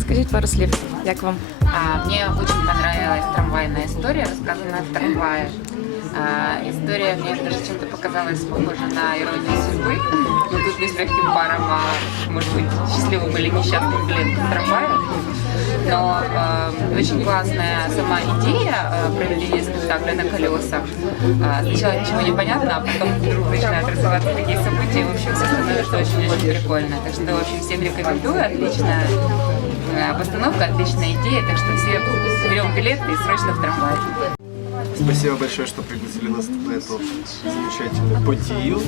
Скажіть пару слів, як вам? Мне очень понравилась трамвайная история, рассказанная в трамвае. История мне даже чем-то показалась похожа на иронию судьбы. Но тут не с легким паром, а может быть счастливым или несчастным билетом в трамвае. Но очень классная сама идея проведения спектакля на колесах. Сначала ничего не понятно, а потом вдруг начинают развиваться такие события, и в общем все становится очень-очень прикольно. Так что, в общем, всем рекомендую, отличная постановка, отличная идея, так что все берем билеты и срочно в трамвай. Спасибо большое, что пригласили нас на эту замечательную подию.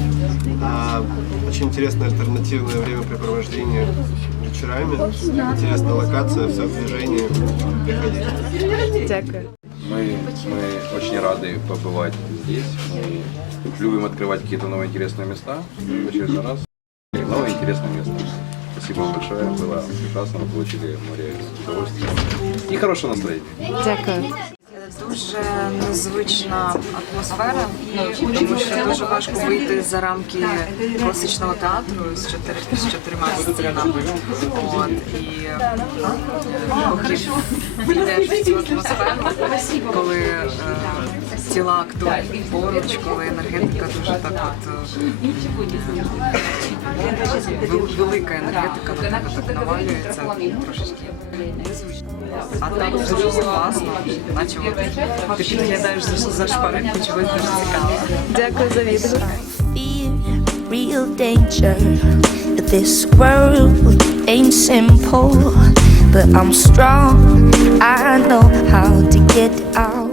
Очень интересное альтернативное времяпрепровождение вечерами. Интересная локация, все в движении. Приходите. Дякую. Мы очень рады побывать здесь. Мы любим открывать какие-то новые интересные места. В очередной раз. Новое интересное место. Спасибо вам большое. Было прекрасно. Мы получили море удовольствия. И хорошего настроения. Дякую. Дуже незвична атмосфера, тому що дуже важко вийти за рамки класичного театру з чотирма сценами. І поки вийдеш в цю атмосферу, коли тіла акторів поруч, коли енергетика дуже так велика енергетика на тебе так навалюється, трошечки незвично. А так дуже класно, наче ти підглядаєш за шпаринку, чогось дуже цікаво. Дякую за відгук. Real danger. This world ain't simple, but I'm strong. I know how to get out.